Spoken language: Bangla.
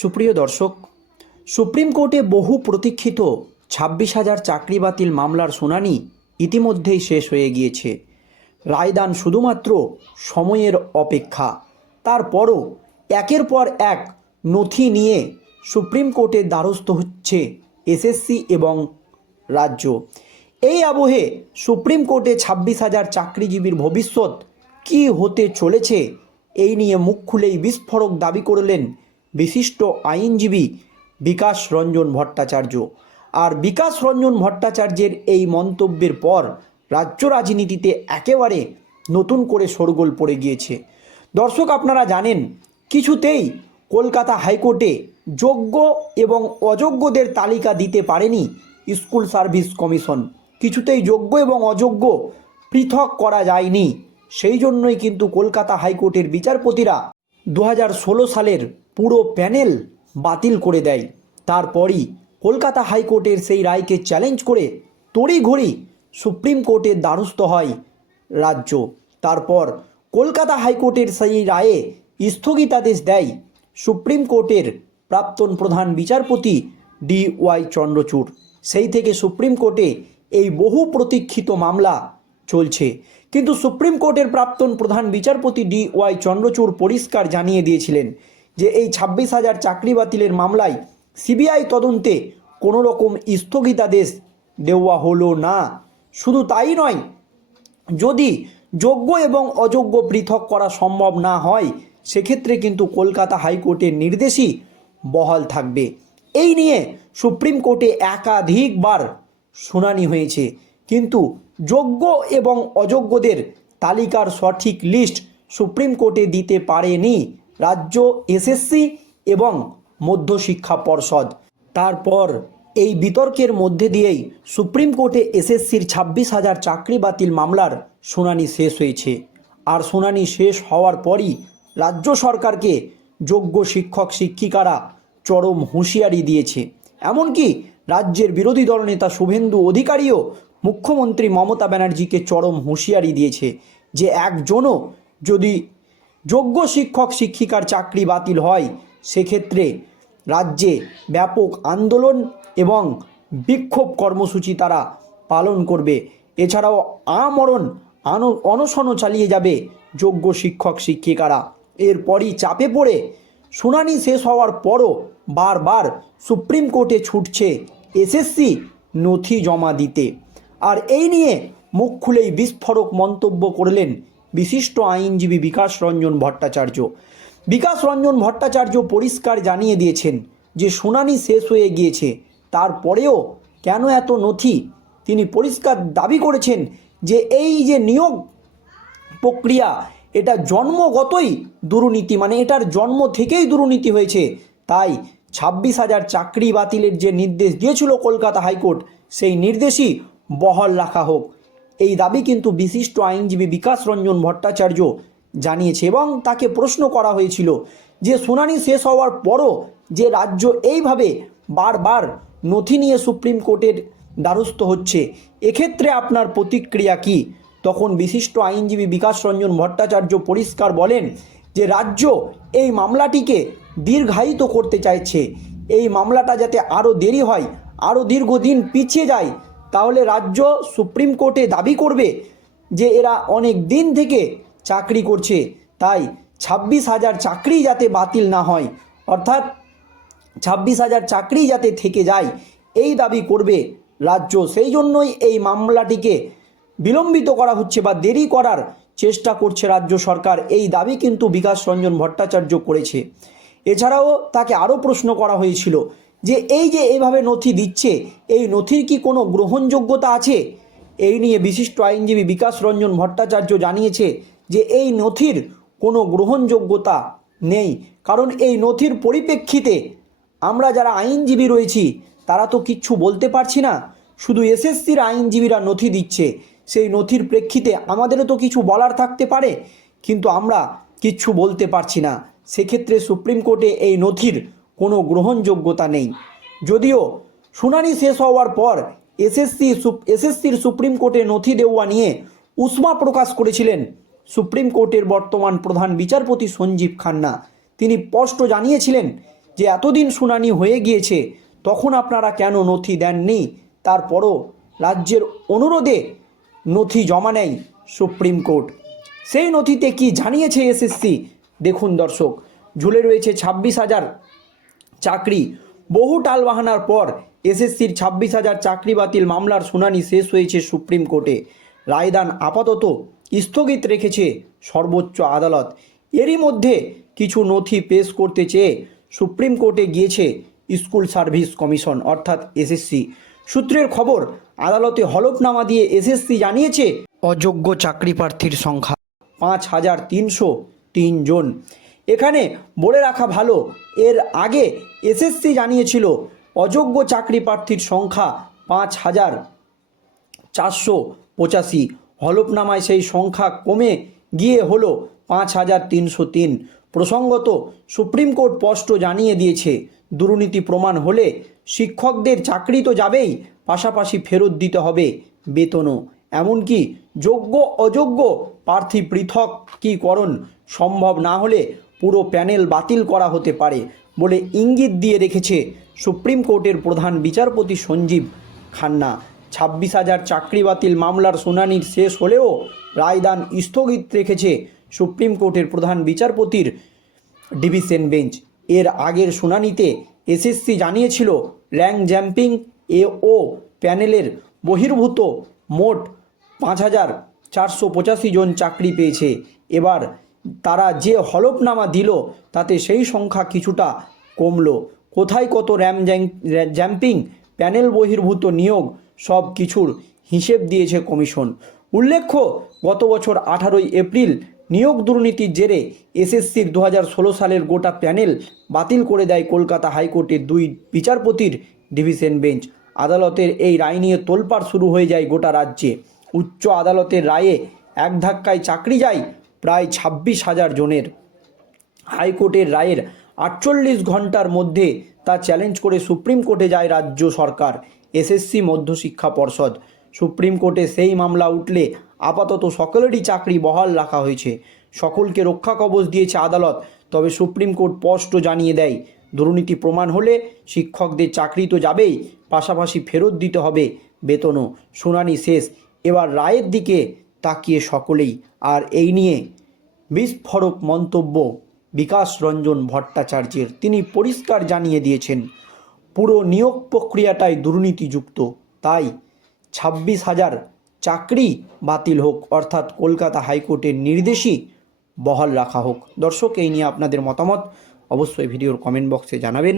সুপ্রিয় দর্শক, সুপ্রিম কোর্টে বহু প্রতীক্ষিত ছাব্বিশ হাজার চাকরি বাতিল মামলার শুনানি ইতিমধ্যেই শেষ হয়ে গিয়েছে। রায়দান শুধুমাত্র সময়ের অপেক্ষা। তারপরও একের পর এক নথি নিয়ে সুপ্রিম কোর্টের দ্বারস্থ হচ্ছে এসএসসি এবং রাজ্য। এই আবহে সুপ্রিম কোর্টে ছাব্বিশ হাজার চাকরিজীবীর ভবিষ্যৎ কী হতে চলেছে, এই নিয়ে মুখ খুলেই বিস্ফোরক দাবি করলেন বিশিষ্ট আইনজীবী বিকাশ রঞ্জন ভট্টাচার্য। আর বিকাশ রঞ্জন ভট্টাচার্যের এই মন্তব্যের পর রাজ্য রাজনীতিতে একেবারে নতুন করে শোরগোল পড়ে গিয়েছে। দর্শক, আপনারা জানেন, কিছুতেই কলকাতা হাইকোর্টে যোগ্য এবং অযোগ্যদের তালিকা দিতে পারেনি স্কুল সার্ভিস কমিশন। কিছুতেই যোগ্য এবং অযোগ্য পৃথক করা যায়নি। সেই জন্যই কিন্তু কলকাতা হাইকোর্টের বিচারপতিরা দু হাজার ষোলো সালের পুরো প্যানেল বাতিল করে দেয়। তারপরই কলকাতা হাইকোর্টের সেই রায়কে চ্যালেঞ্জ করে তড়িঘড়ি সুপ্রিম কোর্টের দ্বারস্থ হয় রাজ্য। তারপর কলকাতা হাইকোর্টের সেই রায়ে স্থগিতাদেশ দেয় সুপ্রিম কোর্টের প্রাক্তন প্রধান বিচারপতি ডি ওয়াই চন্দ্রচূড়। সেই থেকে সুপ্রিম কোর্টে এই বহু প্রতীক্ষিত মামলা চলছে। কিন্তু সুপ্রিম কোর্টের প্রাক্তন প্রধান বিচারপতি ডি ওয়াই চন্দ্রচূড় পরিষ্কার জানিয়ে দিয়েছিলেন যে এই ছাব্বিশ হাজার চাকরি বাতিলের মামলায় সিবিআই তদন্তে কোনো রকম স্থগিতাদেশ দেওয়া হলো না। শুধু তাই নয়, যদি যোগ্য এবং অযোগ্য পৃথক করা সম্ভব না হয়, সেক্ষেত্রে কিন্তু কলকাতা হাইকোর্টের নির্দেশই বহাল থাকবে। এই নিয়ে সুপ্রিম কোর্টে একাধিকবার শুনানি হয়েছে। কিন্তু যোগ্য এবং অযোগ্যদের তালিকার সঠিক লিস্ট সুপ্রিম কোর্টে দিতে পারেনি রাজ্য এসএসসি এবং মধ্যশিক্ষা পর্ষদ। তারপর এই বিতর্কের মধ্যে দিয়েই সুপ্রিম কোর্টে এসএসসির ছাব্বিশ হাজার চাকরি বাতিল মামলার শুনানি শেষ হয়েছে। আর শুনানি শেষ হওয়ার পরই রাজ্য সরকারকে যোগ্য শিক্ষক শিক্ষিকারা চরম হুঁশিয়ারি দিয়েছে। এমনকি রাজ্যের বিরোধী দলনেতা শুভেন্দু অধিকারীও মুখ্যমন্ত্রী মমতা ব্যানার্জিকে চরম হুঁশিয়ারি দিয়েছে যে একজনও যদি যোগ্য শিক্ষক, শিক্ষিকার চাকরি বাতিল হয়। সেক্ষেত্রে রাজ্যে ব্যাপক আন্দোলন এবং বিক্ষোভ কর্মসূচি তারা পালন করবে। এছাড়াও আমরণ অনশনও চালিয়ে যাবে যোগ্য শিক্ষক, শিক্ষিকারা। এরপরই চাপে পড়ে শুনানি শেষ হওয়ার পরও বারবার সুপ্রিম কোর্টে ছুটছে এসএসসি নথি জমা দিতে। আর এই নিয়ে মুখ খুলেই বিস্ফোরক মন্তব্য করলেন বিশিষ্ট আইনজীবী বিকাশ রঞ্জন ভট্টাচার্য। বিকাশ রঞ্জন ভট্টাচার্য পরিষ্কার জানিয়ে দিয়েছেন যে শুনানি শেষ হয়ে গিয়েছে। তারপরেও কেন এত নথি? তিনি পরিষ্কার দাবি করেছেন যে এই যে নিয়োগ প্রক্রিয়া, এটা জন্মগতই দুর্নীতি মানে এটার জন্ম থেকেই দুর্নীতি হয়েছে। তাই ছাব্বিশ হাজার চাকরি বাতিলের যে নির্দেশ দিয়েছিল কলকাতা হাইকোর্ট, সেই নির্দেশই বহাল রাখা হোক। এই দাবি কিন্তু বিশিষ্ট আইনজীবী বিকাশ রঞ্জন ভট্টাচার্য জানিয়েছে এবং তাকে প্রশ্ন করা হয়েছিল যে শুনানি শেষ হওয়ার পরও যে রাজ্য এইভাবে বারবার নথি নিয়ে সুপ্রিম কোর্টের দ্বারস্থ হচ্ছে, এক্ষেত্রে আপনার প্রতিক্রিয়া কি? তখন বিশিষ্ট আইনজীবী বিকাশ রঞ্জন ভট্টাচার্য পরিষ্কার বলেন যে রাজ্য এই মামলাটিকে দীর্ঘায়িত করতে চাইছে। এই মামলাটা যাতে আরও দেরি হয়, আরও দীর্ঘদিন পিছিয়ে যায় তাহলে রাজ্য সুপ্রিম কোর্টে দাবি করবে যে এরা অনেক দিন থেকে চাকরি করছে। তাই ছাব্বিশ হাজার চাকরি যাতে বাতিল না হয়, অর্থাৎ ছাব্বিশ হাজার চাকরি যাতে থেকে যায়, এই দাবি করবে রাজ্য। সেই জন্যই এই মামলাটিকে বিলম্বিত করা হচ্ছে বা দেরি করার চেষ্টা করছে রাজ্য সরকার। এই দাবি কিন্তু বিকাশ রঞ্জন ভট্টাচার্য করেছে। এছাড়াও তাকে আরও প্রশ্ন করা হয়েছিল যে এই যে এইভাবে নথি দিচ্ছে, এই নথির কি কোনো গ্রহণযোগ্যতা আছে? এই নিয়ে বিশিষ্ট আইনজীবী বিকাশ রঞ্জন ভট্টাচার্য জানিয়েছে যে এই নথির কোনো গ্রহণযোগ্যতা নেই। কারণ এই নথির পরিপ্রেক্ষিতে আমরা যারা আইনজীবী রয়েছি, তারা তো কিচ্ছু বলতে পারছি না। শুধু এসএসসির আইনজীবীরা নথি দিচ্ছে। সেই নথির প্রেক্ষিতে আমাদেরও তো কিছু বলার থাকতে পারে, কিন্তু আমরা কিচ্ছু বলতে পারছি না। সেক্ষেত্রে সুপ্রিম কোর্টে এই নথির কোনো গ্রহণযোগ্যতা নেই। যদিও শুনানি শেষ হওয়ার পর এসএসসি এসএসসির সুপ্রিম কোর্টে নথি দেওয়া নিয়ে উষ্মা প্রকাশ করেছিলেন সুপ্রিম কোর্টের বর্তমান প্রধান বিচারপতি সঞ্জীব খান্না। তিনি স্পষ্ট জানিয়েছিলেন যে, এতদিন শুনানি হয়ে গিয়েছে, তখন আপনারা কেন নথি দেননি? তারপরও রাজ্যের অনুরোধে নথি জমা নেয় সুপ্রিম কোর্ট। সেই নথিতে কি জানিয়েছে এসএসসি? দেখুন দর্শক, ঝুলে রয়েছে ছাব্বিশ হাজার চাকরি। বহু টালবাহানার পর এসএসসির ছাব্বিশ হাজার চাকরি বাতিল মামলার শুনানি শেষ হয়েছে সুপ্রিম কোর্টে। রায়দান আপাতত স্থগিত রেখেছে সর্বোচ্চ আদালত। এরই মধ্যে কিছু নথি পেশ করতে চেয়ে সুপ্রিম কোর্টে গিয়েছে স্কুল সার্ভিস কমিশন, অর্থাৎ এসএসসি। সূত্রের খবর, আদালতে হলফনামা দিয়ে এসএসসি জানিয়েছে, অযোগ্য চাকরি প্রার্থীর সংখ্যা পাঁচ হাজার তিনশো জন। এখানে বলে রাখা ভালো। এর আগে এসএসসি জানিয়েছিল, অযোগ্য চাকরি প্রার্থীর সংখ্যা পাঁচ হাজার চারশো পঁচাশি। হলফনামায় সেই সংখ্যা কমে গিয়ে হলো পাঁচ হাজার তিনশো তিন। প্রসঙ্গত, সুপ্রিম কোর্ট স্পষ্ট জানিয়ে দিয়েছে, দুর্নীতি প্রমাণ হলে শিক্ষকদের চাকরি তো যাবেই, পাশাপাশি ফেরত দিতে হবে বেতনও। এমনকি যোগ্য অযোগ্য প্রার্থী পৃথকীকরণ সম্ভব না হলে পুরো প্যানেল বাতিল করা হতে পারে বলে ইঙ্গিত দিয়ে রেখেছে সুপ্রিম কোর্টের প্রধান বিচারপতি সঞ্জীব খান্না। ছাব্বিশ হাজার চাকরি বাতিল মামলার শুনানির শেষ হলেও রায়দান স্থগিত রেখেছে সুপ্রিম কোর্টের প্রধান বিচারপতির ডিভিশন বেঞ্চ। এর আগের শুনানিতে এসএসসি জানিয়েছিল র্যাঙ্ক জ্যাম্পিং এ ও প্যানেলের বহির্ভূত মোট পাঁচ হাজার চারশো পঁচাশি জন চাকরি পেয়েছে। এবার তারা যে হলফনামা দিল, তাতে সেই সংখ্যা কিছুটা কমলো। কোথায় কত র্যাম জ্যাম্পিং, প্যানেল বহির্ভূত নিয়োগ, সব কিছুর হিসেব দিয়েছে কমিশন। উল্লেখ্য, গত বছর আঠারোই এপ্রিল নিয়োগ দুর্নীতির জেরে এসএসসির দু হাজার ষোলো সালের গোটা প্যানেল বাতিল করে দেয় কলকাতা হাইকোর্টের দুই বিচারপতির ডিভিশন বেঞ্চ। আদালতের এই রায় নিয়ে তোলপাড় শুরু হয়ে যায় গোটা রাজ্যে। উচ্চ আদালতের রায়ে এক ধাক্কায় চাকরি যায় প্রায় ছাব্বিশ হাজার জনের। হাইকোর্টের রায়ের আটচল্লিশ ঘণ্টার মধ্যে তা চ্যালেঞ্জ করে সুপ্রিম কোর্টে যায় রাজ্য সরকার, এসএসসি মধ্যশিক্ষা পর্ষদ। সুপ্রিম কোর্টে সেই মামলা উঠলে আপাতত সকলেরই চাকরি বহাল রাখা হয়েছে। সকলকে রক্ষা কবচ দিয়েছে আদালত, তবে সুপ্রিম কোর্ট স্পষ্ট জানিয়ে দেয়, দুর্নীতি প্রমাণ হলে শিক্ষকদের চাকরি তো যাবেই, পাশাপাশি ফেরত দিতে হবে বেতনও। শুনানি শেষ। এবার রায়ের দিকে তাকিয়ে সকলেই, আর এই নিয়ে বিস্ফোরক মন্তব্য বিকাশ রঞ্জন ভট্টাচার্যের। তিনি পরিষ্কার জানিয়ে দিয়েছেন, পুরো নিয়োগ প্রক্রিয়াটাই দুর্নীতিযুক্ত, তাই ছাব্বিশ হাজার চাকরি বাতিল হোক, অর্থাৎ কলকাতা হাইকোর্টের নির্দেশই বহাল রাখা হোক। দর্শক, এই নিয়ে আপনাদের মতামত অবশ্যই ভিডিওর কমেন্ট বক্সে জানাবেন।